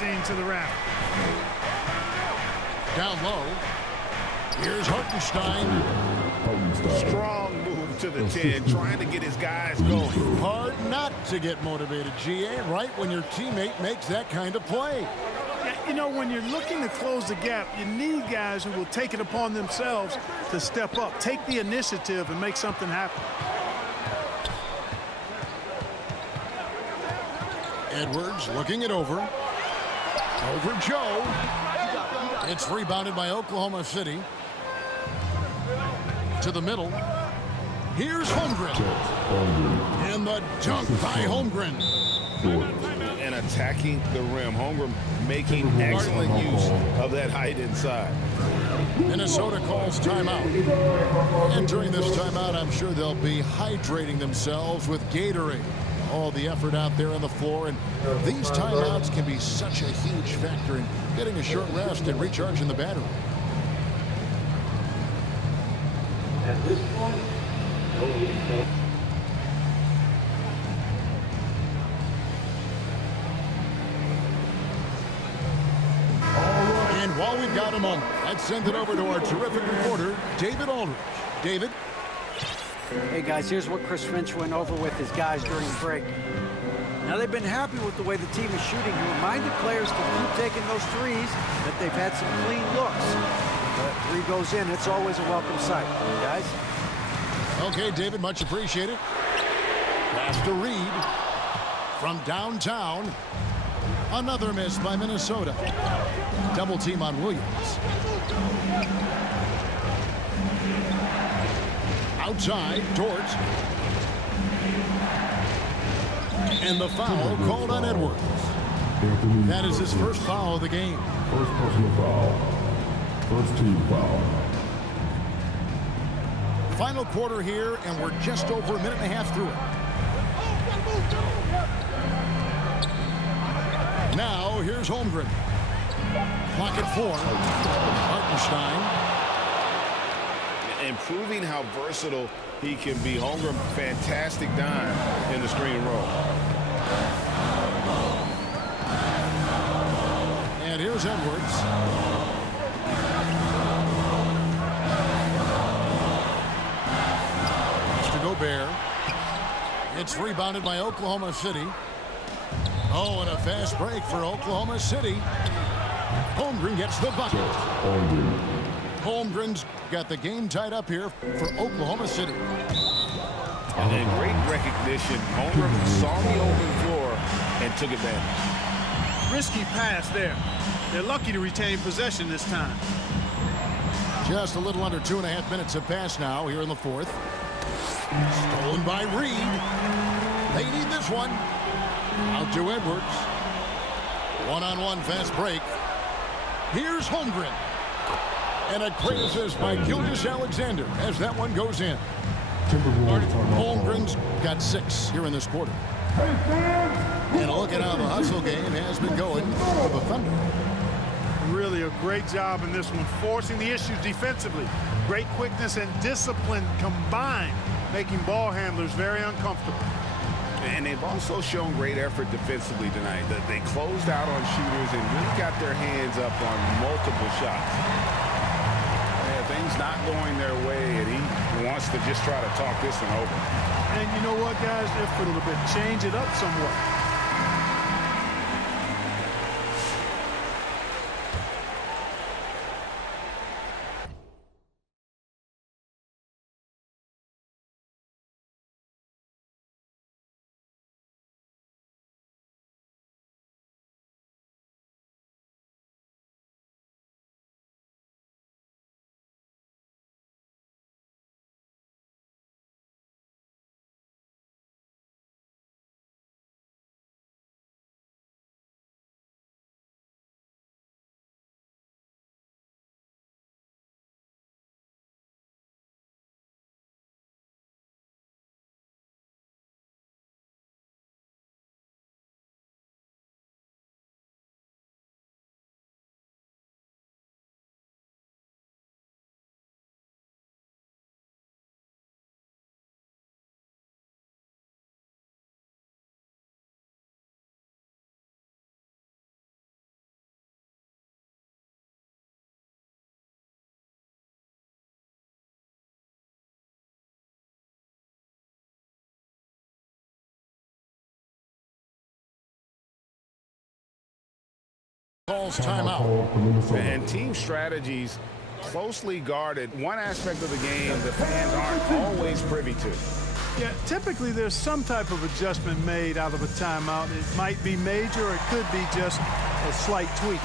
amazing to the raft. Down low. Here's Hartenstein. Strong move to the 10, trying to get his guys going. Hard not to get motivated, GA, right when your teammate makes that kind of play. Yeah, you know, when you're looking to close the gap, you need guys who will take it upon themselves to step up, take the initiative, and make something happen. Edwards looking it over. Over Joe. It's rebounded by Oklahoma City. To the middle. Here's Holmgren. And the dunk by Holmgren. And attacking the rim. Holmgren making excellent use of that height inside. Minnesota calls timeout. And during this timeout, I'm sure they'll be hydrating themselves with Gatorade. All the effort out there on the floor, and these timeouts can be such a huge factor in getting a short rest and recharging the battery. At this point, And while we've got a moment, let's send it over to our terrific reporter, David Aldridge. David? Hey guys, here's what Chris Finch went over with his guys during the break. Now they've been happy with the way the team is shooting. He reminded players to keep taking those threes, that they've had some clean looks. But three goes in, it's always a welcome sight, guys. Okay, David, much appreciated. Pass to Reed from downtown. Another miss by Minnesota. Double team on Williams. Outside, Dort. And the foul called on Edwards. That is his first foul of the game. First personal foul. First team foul. Final quarter here, and we're just over a minute and a half through it. Now, here's Holmgren. Clock at 4. Hartenstein. And proving how versatile he can be. Holmgren, fantastic dime in the screen and roll. And here's Edwards. To Gobert. It's rebounded by Oklahoma City. Oh, and a fast break for Oklahoma City. Holmgren gets the bucket. Holmgren's got the game tied up here for Oklahoma City. And then great recognition. Holmgren saw the open floor and took advantage. Risky pass there. They're lucky to retain possession this time. Just a little under 2.5 minutes have passed now here in the fourth. Stolen by Reed. They need this one. Out to Edwards. One-on-one fast break. Here's Holmgren. And a great assist by Gilgeous-Alexander as that one goes in. Holmgren's got 6 here in this quarter. And look at how the hustle game has been going for the Thunder. Really a great job in this one, forcing the issues defensively. Great quickness and discipline combined, making ball handlers very uncomfortable. And they've also shown great effort defensively tonight. They closed out on shooters and really got their hands up on multiple shots. Yeah, things not going their way, and he wants to just try to talk this one over. And you know what, guys? If a little bit, change it up somewhat. calls Timeout timeout. call for Minnesota. And team strategies closely guarded. One aspect of the game the fans aren't always privy to. Yeah, typically there's some type of adjustment made out of a timeout. It might be major, or it could be just a slight tweak.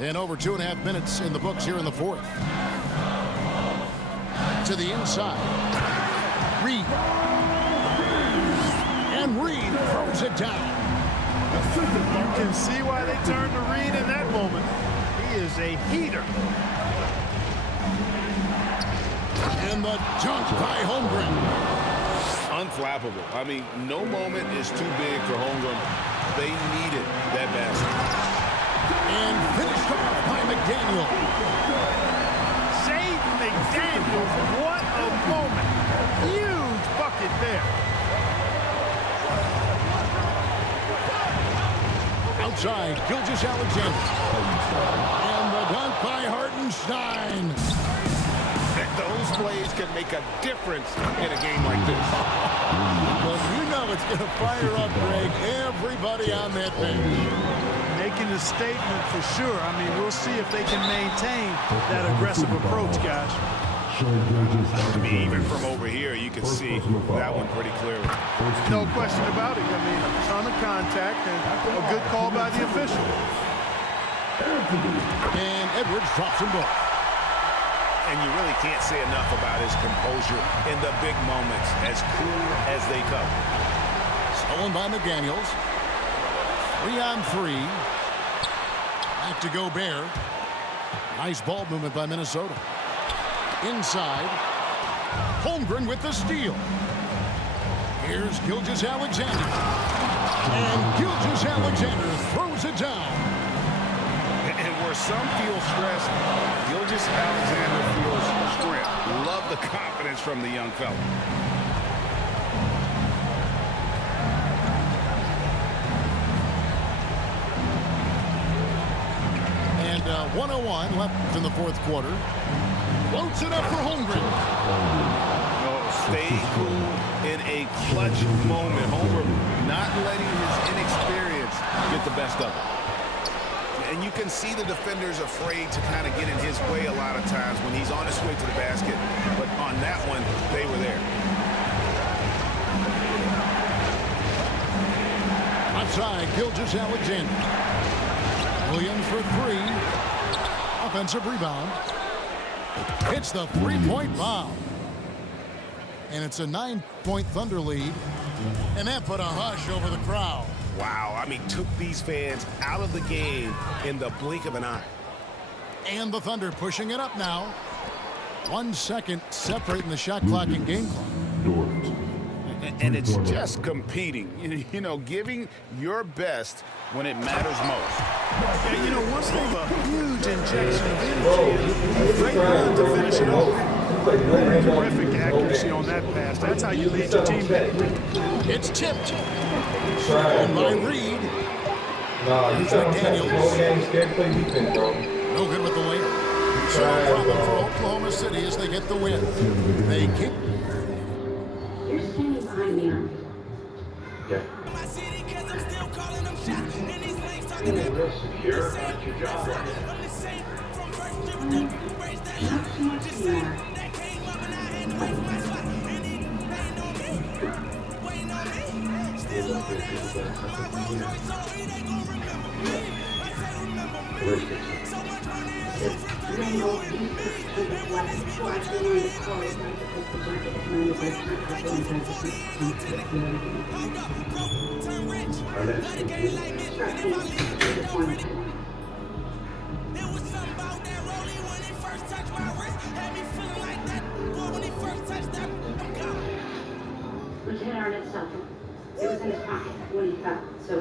And over 2.5 minutes in the books here in the fourth. To the inside. Reed. And Reed throws it down. You can see why they turned to Reed in that moment. He is a heater. And the dunk by Holmgren. Unflappable. I mean, no moment is too big for Holmgren. They needed that basket. And finished off by McDaniel. Jaden McDaniels, what a moment. Huge bucket there. Outside, Gilgeous-Alexander. And the dunk by Hartenstein. Those plays can make a difference in a game like this. Well, you know it's going to fire up, Greg, everybody on that bench. Making a statement for sure. I mean, we'll see if they can maintain that aggressive approach, guys. I mean, even from over here, you can see that one pretty clearly. No question about it. I mean, a ton of contact and a good call by the official. And Edwards drops them both. And you really can't say enough about his composure in the big moments, as cool as they come. Stolen by McDaniels. 3-on-3. Back to Gobert. Nice ball movement by Minnesota. Inside. Holmgren with the steal. Here's Gilgeous-Alexander. And Gilgeous-Alexander throws it down. And where some feel stressed, Gilgeous-Alexander feels strength. Love the confidence from the young fella. And 1:01 left in the fourth quarter. Floats it up for Holmgren. Oh, stay cool in a clutch moment. Holmgren not letting his inexperience get the best of him. And you can see the defenders afraid to kind of get in his way a lot of times when he's on his way to the basket. But on that one, they were there. Outside, Gilgeous-Alexander. Williams for three. Offensive rebound. Hits the three-point bomb. And it's a 9-point Thunder lead. And that put a hush over the crowd. Wow, I mean, took these fans out of the game in the blink of an eye. And the Thunder pushing it up now. 1 second separating the shot clock and game clock. And it's just competing, you know, giving your best when it matters most. Yeah, you know, once they have a huge injection of energy, great run to finish it off. Terrific accuracy on that pass. That's how you lead your team back. It's tipped. And by Reed. He's McDaniels. No good with the layup. So no problem for Oklahoma City as they get the win. They kick. You're standing behind me, aren't you? Yeah. You're real secure about your job. Not so much anymore. Randall, you put the black and white in the car, like the jacket, and then the bike Lieutenant Arnett's cell phone. It was in his pocket when he fell, so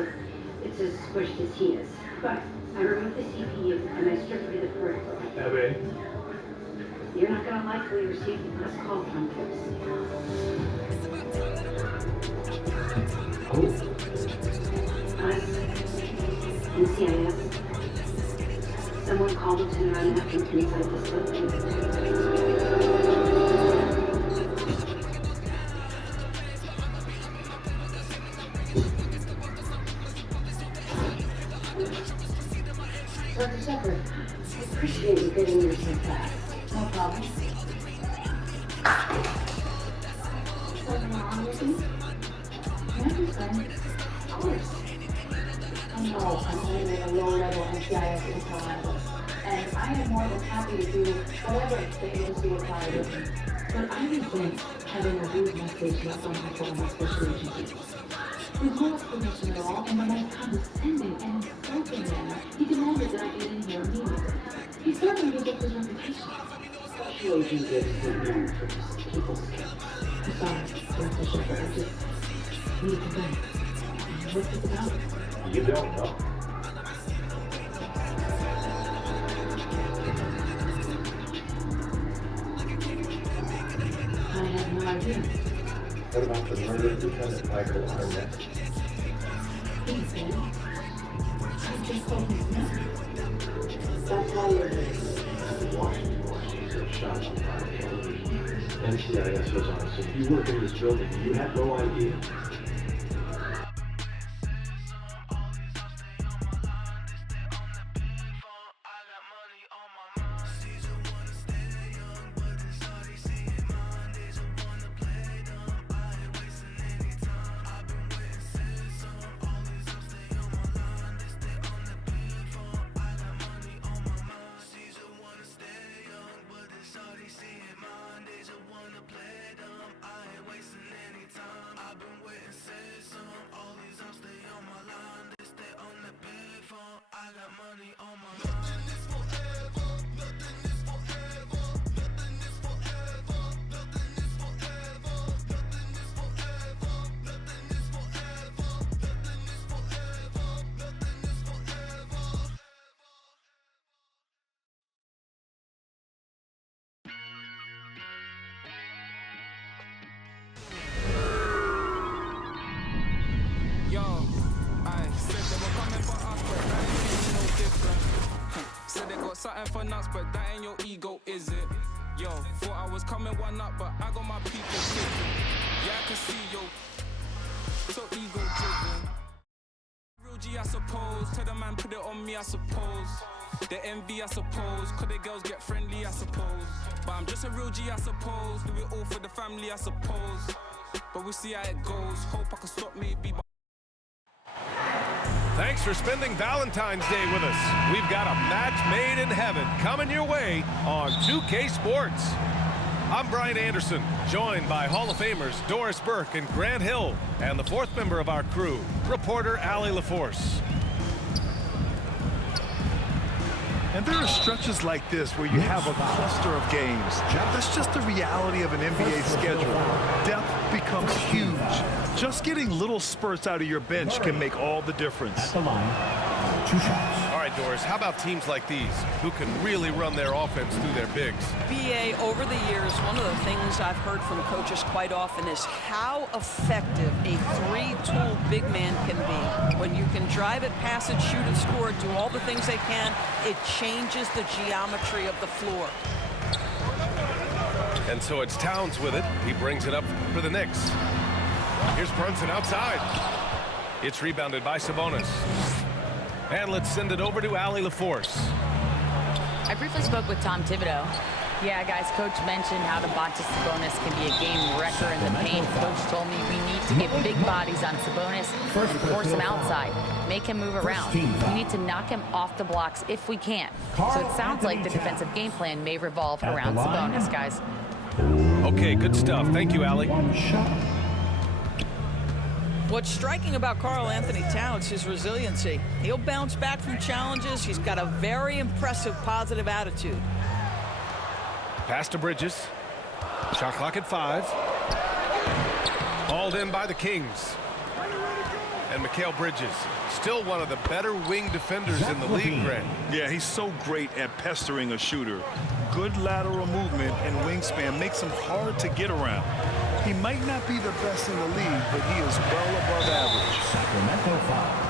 it's as squished as he is. But I removed the CPU and I stripped rid of the peripheral. Abby. You're not going to like who you received the last call from, Chris. Us and CIS. Someone called Lieutenant and have him inside this building. Dr. Shepard, I appreciate you getting yourself back. No problem. Something wrong with you? Nothing, of course. I know I'm only at a low-level NCIS intel analyst, and I am more than happy to do whatever the agency requires of me. But I don't think having reviewed my station is something for my special agency. There's no explanation at all, and the most condescending and insulting manner, he demanded that I get in here immediately. He certainly gives up his reputation. Special agent is known for people's care. I'm sorry, Dr. Shepard, I just need to vent. What's this about? You don't know. I have no idea. What about the murder of Lieutenant Michael Arnett? He's dead. I just told him no. That's why you're here. Washington was shot on live television. NCIS was on scene. You work in this building. You had no idea. Something for nuts, but that ain't your ego, is it? Yo, thought I was coming one up, but I got my people kicking. Yeah, I can see yo, so ego driven. Real G, I suppose. Tell the man put it on me, I suppose. The envy, I suppose. Cause the girls get friendly, I suppose. But I'm just a real G, I suppose. Do it all for the family, I suppose. But we'll see how it goes. Hope I can stop maybe. Thanks for spending Valentine's Day with us. We've got a match made in heaven coming your way on 2K Sports. I'm Brian Anderson, joined by Hall of Famers Doris Burke and Grant Hill, and the fourth member of our crew, reporter Allie LaForce. And there are stretches like this where you have a cluster of games. That's just the reality of an NBA schedule. Depth becomes huge. Just getting little spurts out of your bench can make all the difference. At the line, 2 shots. All right, Doris, how about teams like these who can really run their offense through their bigs? BA, over the years, one of the things I've heard from coaches quite often is how effective a three-tool big man can be. When you can drive it, pass it, shoot it, score it, do all the things they can, it changes the geometry of the floor. And so it's Towns with it. He brings it up for the Knicks. Here's Brunson outside. It's rebounded by Sabonis. And let's send it over to Allie LaForce. I briefly spoke with Tom Thibodeau. Yeah, guys, Coach mentioned how Domantas Sabonis can be a game wrecker in the paint. Coach told me we need to get big bodies on Sabonis and force him outside, make him move around. We need to knock him off the blocks if we can. So it sounds like the defensive game plan may revolve around Sabonis, guys. Okay, good stuff. Thank you, Allie. What's striking about Karl Anthony Towns is his resiliency. He'll bounce back from challenges. He's got a very impressive positive attitude. Pass to Bridges. Shot clock at 5. Hauled in by the Kings. And Mikal Bridges, still one of the better wing defenders in the league, Grant. Yeah, he's so great at pestering a shooter. Good lateral movement and wingspan makes him hard to get around. He might not be the best in the league, but he is well above average. Sacramento foul.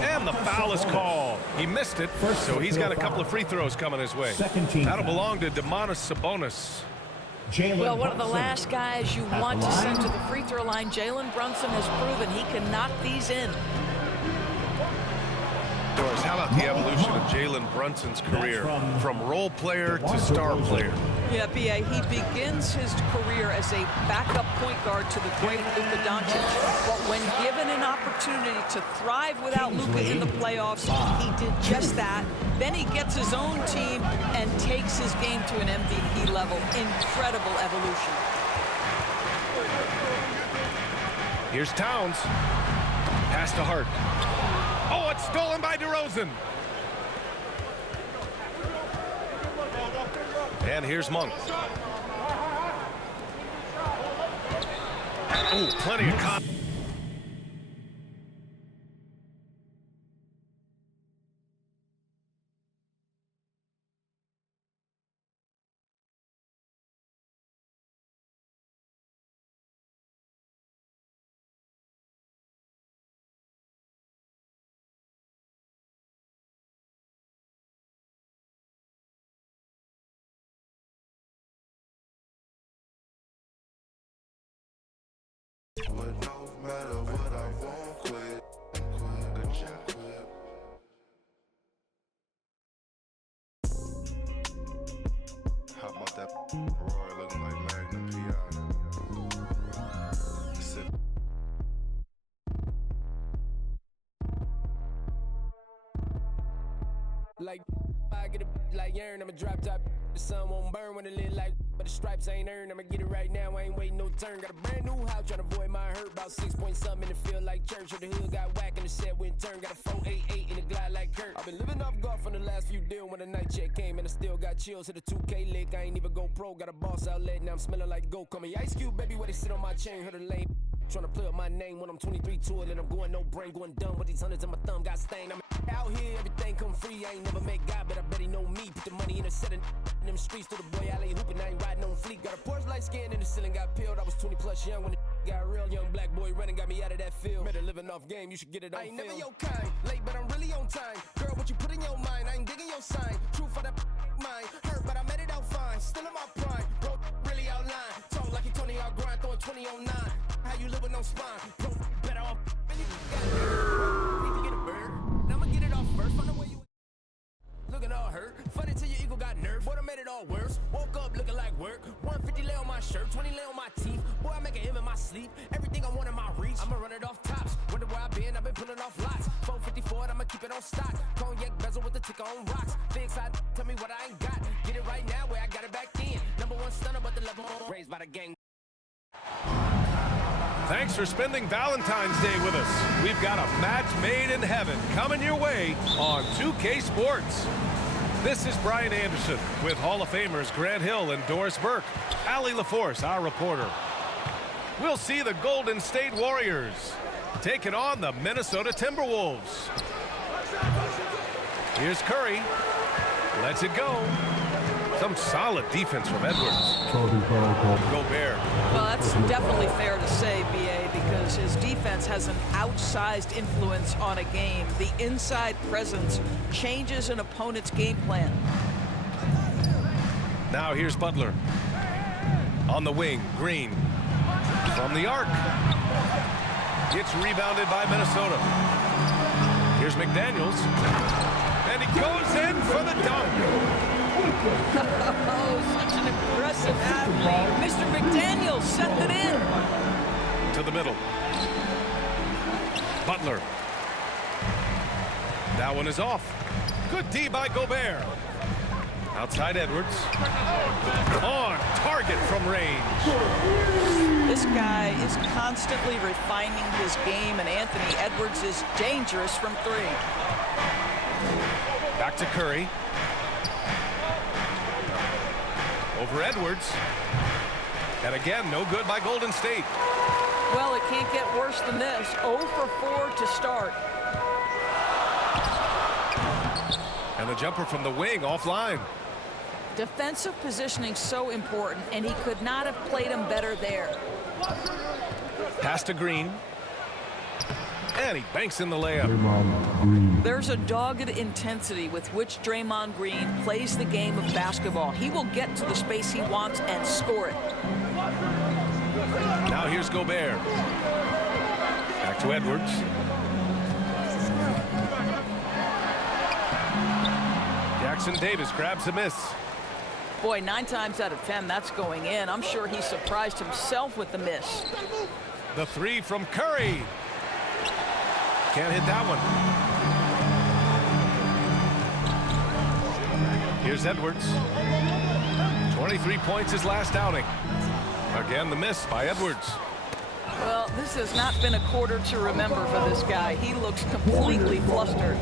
And the foul is called. He missed it, so he's got a couple of free throws coming his way. That'll belong to Domantas Sabonis. Well, one of the last guys you want to send to the free throw line, Jalen Brunson has proven he can knock these in. Doris, how about the evolution of Jalen Brunson's career from role player to star player? Yeah, B.A., he begins his career as a backup point guard to the great Luka Doncic. But when given an opportunity to thrive without Luka in the playoffs, he did just that. Then he gets his own team and takes his game to an MVP level. Incredible evolution. Here's Towns. Pass to Hart. Oh, it's stolen by DeRozan. And here's Monk. Oh, plenty of contact. How about that Roy looking like Magnum P.I.? Like I get a like urn, I'ma drop top. The sun won't burn when it lit like, but the stripes ain't earned. I'ma get it right now, I ain't waiting no turn. Got a brand new house, tryna avoid my hurt. About 6 point something in the field like church. Or the hood got whack and the set went turn. Got a 488 in the glide like Kurt. I've been living off golf on the last few deals. When the night check came and I still got chills. Hit a 2K lick, I ain't even go pro. Got a boss outlet, now I'm smelling like gold. Call me Ice Cube, baby, where they sit on my chain. Heard a lane. Tryna play up my name when I'm 23 to it, and I'm going no brain, going dumb with these hundreds in my thumb, got stained. I'm out here, everything come free. I ain't never met God, but I bet he know me. Put the money in a set in them streets to the boy alley hooping. I ain't riding on fleek. Got a Porsche light skin in the ceiling, got peeled. I was 20 plus young when the got real. Young black boy running, got me out of that field. Better living off game, you should get it on film. I ain't never your kind, late but I'm really on time. Girl, what you put in your mind, I ain't digging your sign. True for that mind, hurt but I made it out fine. Still in my prime, bro, really outline. Talk like he Tony out grind, throwing 20 on 9. How you living on spine? Bro, better off. Need to get a bird. Now I'ma get it off first. Find out where you looking all hurt. Funny till your ego got nerfed. Boy, I made it all worse. Woke up looking like work. 150 lay on my shirt, 20 lay on my teeth. Boy, I make an M in my sleep. Everything I want in my reach. I'ma run it off tops. Wonder where I been. I've been pulling off lots. 454, I'ma keep it on stock. Cognac bezel with the ticker on rocks. Big side, tell me what I ain't got. Get it right now where I got it back in. Number one stunner, but the level raised by the gang. Thanks for spending Valentine's Day with us. We've got a match made in heaven coming your way on 2K Sports. This is Brian Anderson with Hall of Famers Grant Hill and Doris Burke. Allie LaForce, our reporter. We'll see the Golden State Warriors taking on the Minnesota Timberwolves. Here's Curry. Lets it go. Some solid defense from Edwards. Gobert. Well, that's definitely fair to say, B.A., because his defense has an outsized influence on a game. The inside presence changes an opponent's game plan. Now here's Butler. On the wing, Green. From the arc. Gets rebounded by Minnesota. Here's McDaniels. And he goes in for the dunk. Oh, such an impressive athlete. Mr. McDaniels sent it in. To the middle. Butler. That one is off. Good D by Gobert. Outside Edwards. On target from range. This guy is constantly refining his game, and Anthony Edwards is dangerous from three. Back to Curry. Over Edwards. And again, no good by Golden State. Well, it can't get worse than this. 0 for 4 to start. And the jumper from the wing offline. Defensive positioning so important, and he could not have played him better there. Pass to Green. And he banks in the layup. Draymond Green. There's a dogged intensity with which Draymond Green plays the game of basketball. He will get to the space he wants and score it. Now here's Gobert. Back to Edwards. Jackson Davis grabs a miss. Boy, 9 times out of 10, that's going in. I'm sure he surprised himself with the miss. The three from Curry. Can't hit that one. Here's Edwards. 23 points his last outing. Again, the miss by Edwards. Well, this has not been a quarter to remember for this guy. He looks completely flustered.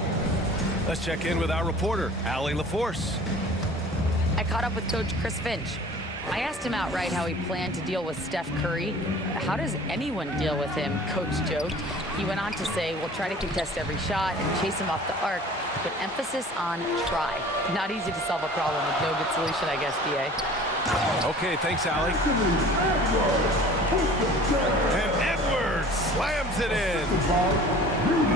Let's check in with our reporter, Allie LaForce. I caught up with Coach Chris Finch. I asked him outright how he planned to deal with Steph Curry. How does anyone deal with him, Coach joked. He went on to say, we'll try to contest every shot and chase him off the arc, but emphasis on try. Not easy to solve a problem with no good solution, I guess, B.A. Okay, thanks, Allie. And Edwards slams it in.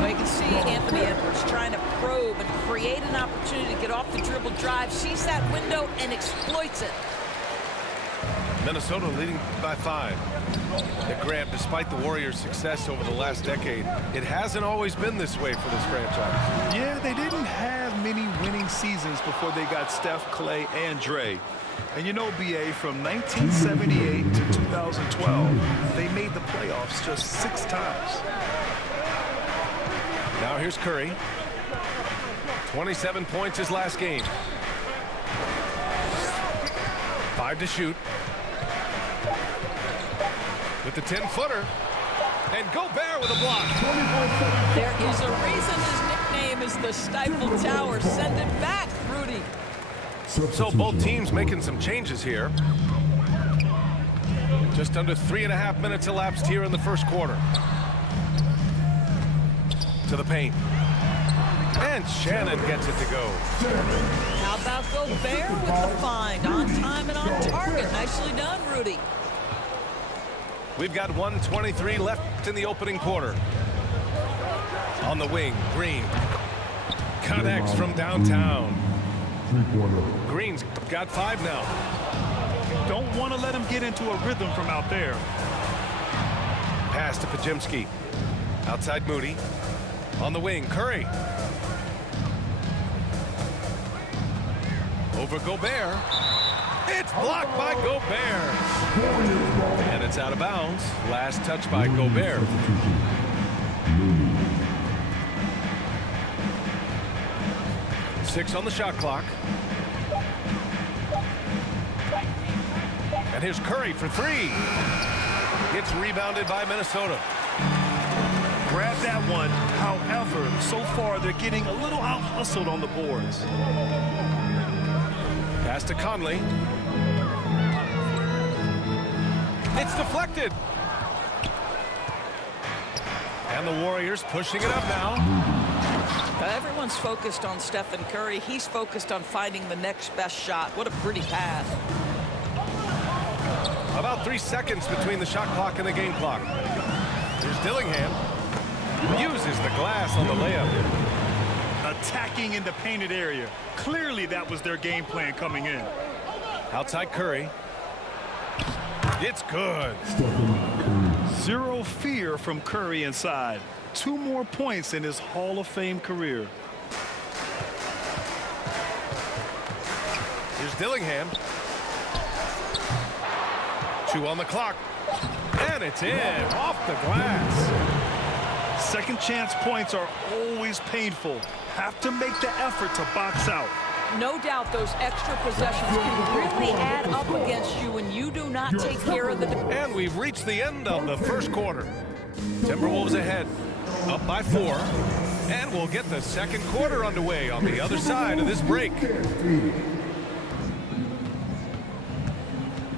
Well, you can see Anthony Edwards trying to probe and create an opportunity to get off the dribble drive, sees that window, and exploits it. Minnesota leading by 5. At Grant, despite the Warriors' success over the last decade, it hasn't always been this way for this franchise. Yeah, they didn't have many winning seasons before they got Steph, Clay, and Dre. And you know, B.A., from 1978 to 2012, they made the playoffs just 6 times. Now here's Curry. 27 points his last game. 5 to shoot. With the 10-footer. And Gobert with a block. There is a reason his nickname is the Stifle Tower. Send it back, Rudy. So both teams making some changes here. Just under 3.5 minutes elapsed here in the first quarter. To the paint. And Shannon gets it to go. How about Gobert with the find? On time and on target. Nicely done, Rudy. We've got 1:23 left in the opening quarter. On the wing, Green. Connects from downtown. Green's got 5 now. Don't want to let him get into a rhythm from out there. Pass to Podziemski. Outside Moody. On the wing, Curry. Over Gobert. It's blocked by Gobert. And it's out of bounds. Last touch by Gobert. Six on the shot clock. And here's Curry for 3. It's rebounded by Minnesota. Grab that one. However, so far they're getting a little out-hustled on the boards. Pass to Conley. It's deflected. And the Warriors pushing it up now. Everyone's focused on Stephen Curry. He's focused on finding the next best shot. What a pretty pass. About 3 seconds between the shot clock and the game clock. Here's Dillingham. Uses the glass on the layup. Attacking in the painted area. Clearly that was their game plan coming in. Outside Curry. It's good. Zero fear from Curry inside. 2 more points in his Hall of Fame career. Here's Dillingham. 2 on the clock. And it's in. Off the glass. Second chance points are always painful. Have to make the effort to box out. No doubt those extra possessions can really add up against you when you do not take care of the... And we've reached the end of the first quarter. Timberwolves ahead, up by 4. And we'll get the second quarter underway on the other side of this break.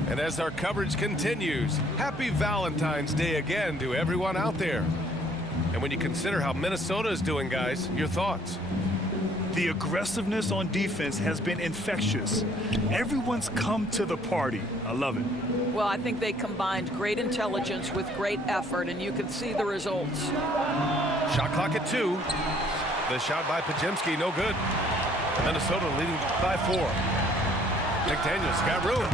And as our coverage continues, happy Valentine's Day again to everyone out there. And when you consider how Minnesota is doing, guys, your thoughts? The aggressiveness on defense has been infectious. Everyone's come to the party. I love it. Well, I think they combined great intelligence with great effort, and you can see the results. Shot clock at 2. The shot by Podziemski, no good. Minnesota leading by 4. McDaniels got room.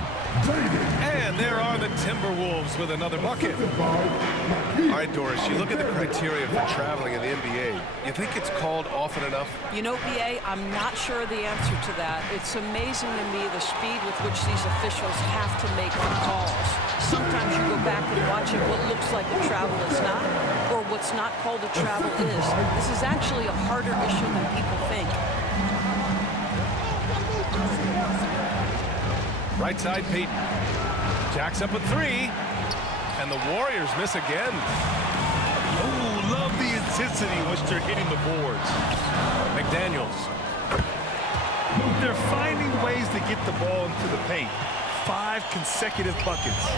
And there are the Timberwolves with another bucket. All right, Doris, you look at the criteria for traveling in the NBA. You think it's called often enough? You know, BA, I'm not sure the answer to that. It's amazing to me the speed with which these officials have to make the calls. Sometimes you go back and watch it, what looks like a travel is not, or what's not called a travel is. This is actually a harder issue than people think. Right side, Peyton. Jacks up a 3. And the Warriors miss again. Oh, love the intensity once they're hitting the boards. McDaniels. They're finding ways to get the ball into the paint. 5 consecutive buckets.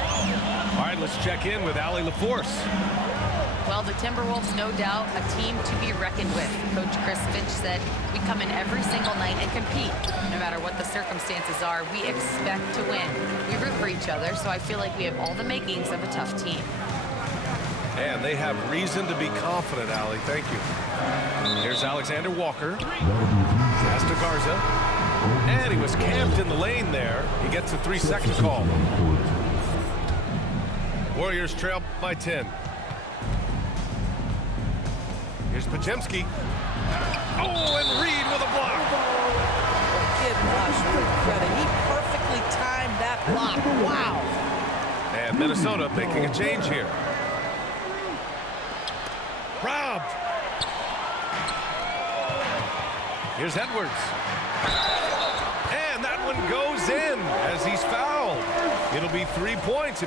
All right, let's check in with Allie LaForce. Well, the Timberwolves, no doubt, a team to be reckoned with. Coach Chris Finch said, we come in every single night and compete. No matter what the circumstances are, we expect to win. We root for each other, so I feel like we have all the makings of a tough team. And they have reason to be confident, Allie. Thank you. Here's Alexander Walker. Pass to Garza. And he was camped in the lane there. He gets a 3-second call. Warriors trail by 10. Here's Podziemski. Oh, and Reed with a block. Give Washington credit. He perfectly timed that block. Wow. And Minnesota making a change here. Robbed. Here's Edwards. And that one goes in as he's fouled. It'll be 3 points.